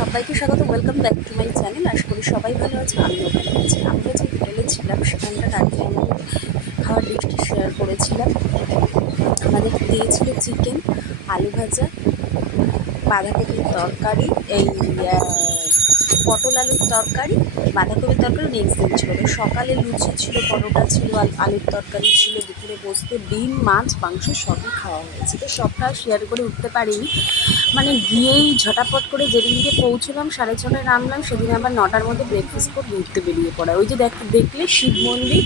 সবাইকে স্বাগত, welcome back to my channel. আশা করি সবাই ভালো আছে, আমিও ভালো আছি। আমরা যে হোটেলে ছিলাম সেখানকার আগে আমাদের খাওয়ার লিস্টটি শেয়ার করেছিলাম। আমাদের দিয়েছিল চিকেন, আলু ভাজা, বাঁধাকপির তরকারি, এই পটল আলুর তরকারি, বাঁধাকপির তরকারি নেক্সট দিন ছিল। তো সকালে লুচি ছিল, পরোটা ছিল, আলুর তরকারি ছিল, দুপুরে বসতে ডিম, মাছ, মাংস সবই খাওয়া হয়েছে। তো সবটা শেয়ার করে উঠতে পারিনি, মানে গিয়েই ঝটাপট করে যেদিনকে পৌঁছলাম 6:30টায় নামলাম, সেদিন আবার 9টার মধ্যে ব্রেকফাস্ট করে ঘুরতে বেরিয়ে পড়া। ওই যে দেখলে শিব মন্দির,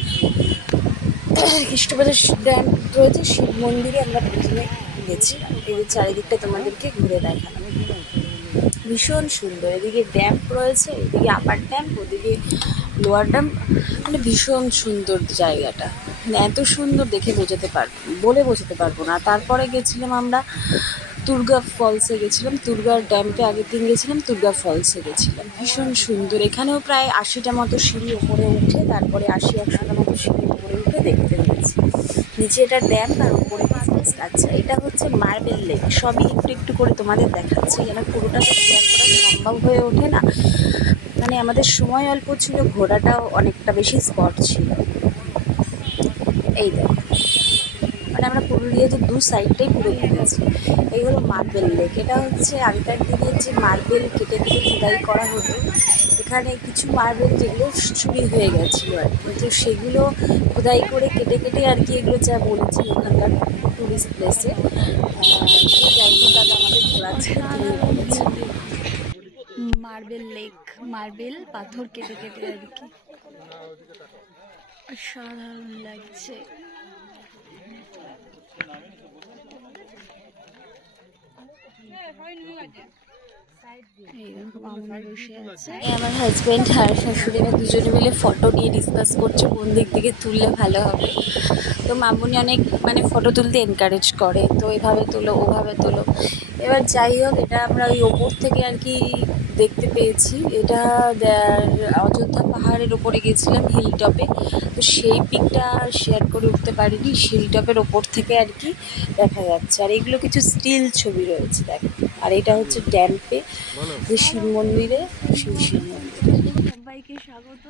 খ্রিস্টপূজার ড্যাম রয়েছে, শিব মন্দিরে আমরা প্রথমে গেছিলাম। এই যে চারিদিকটা তোমাদেরকে ঘুরে দেখালাম, ভীষণ সুন্দর। এদিকে ড্যাম রয়েছে, এদিকে আপার ড্যাম, ওদিকে লোয়ার ড্যাম, মানে ভীষণ সুন্দর জায়গাটা। মানে এত সুন্দর দেখে বলে বোঝাতে পারবো না। তারপরে গেছিলাম আমরা দুর্গা ফলসে গেছিলাম, দুর্গার ড্যামকে আগের দিন গেছিলাম, দুর্গা ফলসে গেছিলাম। ভীষণ সুন্দর, এখানেও প্রায় 80টা মতো সিঁড়ি ওপরে উঠে, তারপরে 80-100টা মতো সিঁড়ি ওপরে উঠে দেখতে হয়েছে। নিচে এটা ড্যাম আর উপরে ফলস। আচ্ছা, এটা হচ্ছে মার্বেল লেক। সবই একটু একটু করে তোমাদের দেখাচ্ছি, যেন পুরোটা তো শেয়ার করা সম্ভব হয়ে ওঠে না। মানে আমাদের সময় অল্প ছিল, ঘোরাটাও অনেকটা বেশি স্পট ছিল। এই দেখো, মানে আমরা পুরুলিয়া যে দু সাইডটাই পুরো ঘুরেছি। এই হলো মার্বেল লেক। এটা হচ্ছে আগেকার দিনের যে মার্বেল কেটে কেটে খোদাই করা হতো, এখানে কিছু মার্বেল যেগুলো চুরি হয়ে গেছিলো আর কি, তো সেগুলো খোদাই করে কেটে কেটে আর কি, এগুলো যা বলছি ওখানকার টুরিস্ট প্লেসে। যাই হোক, দাদা আমাদের ঘোরাচ্ছে, তুমি বলেছি মার্বেল লেক, মার্বেল পাথর কেটে কেটে আর কি, অসাধারণ লাগছে। আমার হাজব্যান্ড আর শাশুড়ি দুজনে মিলে ফটো নিয়ে ডিসকাস করছে কোন দিক থেকে তুললে ভালো হবে। তো মামুনি অনেক মানে ফটো তুলতে এনকারেজ করে, তো এভাবে তোলো ওভাবে তোলো। এবার যাই হোক, এটা আমরা ওই ওপর থেকে আর কি দেখতে পেয়েছি। এটা অযোধ্যা পাহাড়ের ওপরে গেছিলাম, হিল টপে। তো সেই পিকটা শেয়ার করে উঠতে পারিনি, হিল টপের ওপর থেকে আর কি দেখা যাচ্ছে। আর এগুলো কিছু স্টিল ছবি রয়েছে দেখো। আর এটা হচ্ছে ড্যাম্পে যে শিব মন্দিরে, সেই শিব মন্দিরে। সবাইকে স্বাগত।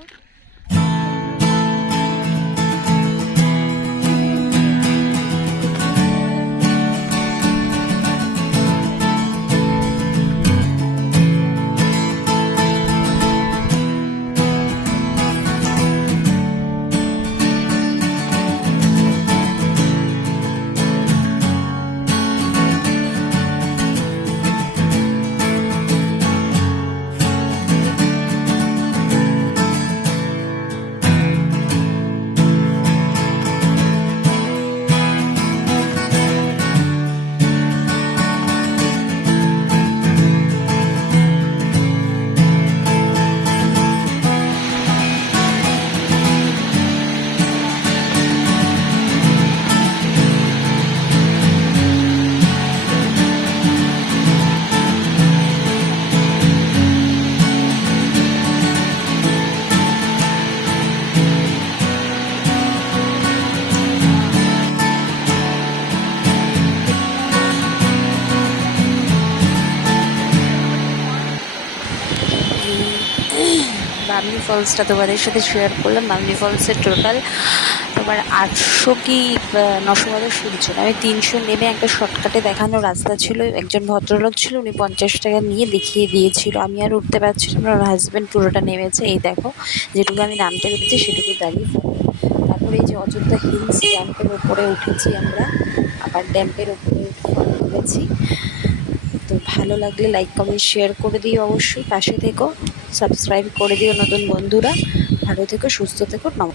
বামনি ফলসটা তোমাদের সাথে শেয়ার করলাম। বামনি ফলসের টোটাল তোমার 800 কি 900 মতো সিঁড়ি ছিল। আমি 300 নেমে একটা শর্টকাটে দেখানো রাস্তা ছিল, একজন ভদ্রলোক ছিল, উনি 50 টাকা নিয়ে দেখিয়ে দিয়েছিল। আমি আর উঠতে পারছিলাম না, আমার হাজব্যান্ড পুরোটা নেমেছে। এই দেখো, যেটুকু আমি নামতে পেরেছি সেটুকু দাঁড়িয়ে। তারপরে এই যে অযোধ্যা হিলস ড্যাম্পের ওপরে উঠেছি আমরা, আবার ড্যাম্পের ওপরে উঠেছি। তো ভালো লাগলে লাইক কমেন্ট শেয়ার করে দিও, অবশ্যই পাশে থেকো, সাবস্ক্রাইব করে দিও নতুন বন্ধুরা। ভালো থেকো, সুস্থ থেকো, নমস্কার।